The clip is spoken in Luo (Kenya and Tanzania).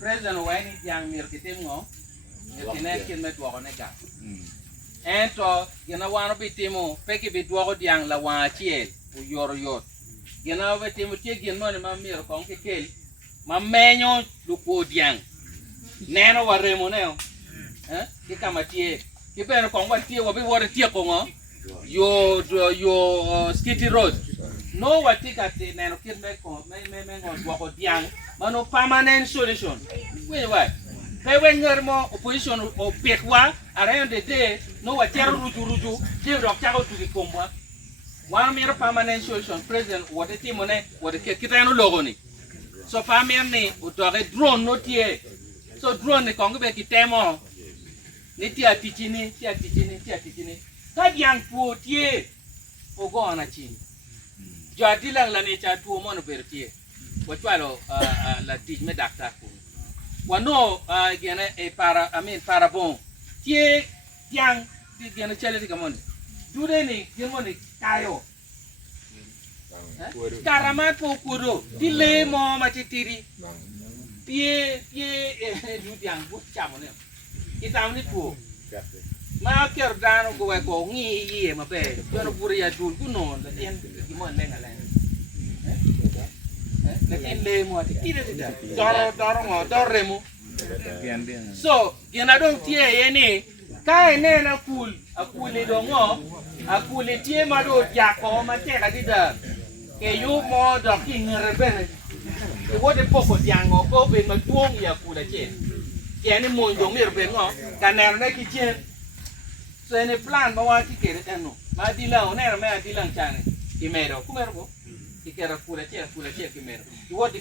president wani yang mir kitingo kitine kin met wako ne ga ento gena wano bitimo peki bitwako diang la wa chiel u yor gena bitimo tie gin mo ma mir kon ke kel ma menyo lu ko diang neno waremo neo ki kama tie ki beno kon wa tie wa bi wore tie ko ngo yo skitty road no watika te neno kin me ko me ngon wako diang mano permanent solution we wa pewe ngermo opposition o pekwa around the day no wa chero ruju je rok chako tu komwa one mere permanent solution president what the team one what the kitano logo ni so permanent ni utore drone no tie so drone ni kongo be kitemo ni tia tichini ka yang pu tie ogo ana chin jadi lang la ni cha tu mo no bertie wachwalo la tij me dakta ku wano gena parabon tie yang gena chele digamon dure ni gemoni kayo karama po kuro dile mo matitiri pie du yang bu chamone itawni pu ma ker dano go ko ngi yi ma be jono buri ya dul kuno la tien gimon lenga lenga lakin le mo tire doro ngo doremu so gena don tie yeni kai ne na kul akule do ngo akule tie ma do jako ma te ka dida ke yu mo do ki ngrebe e wode poko diango ko be ma tuong ya kula che yeni mo ndong ngrebe ngo kaner na ki che so ene plan ma wa ti kere eno ma dila onera me dila chane imero kumero go ikera kula che kimero. You want the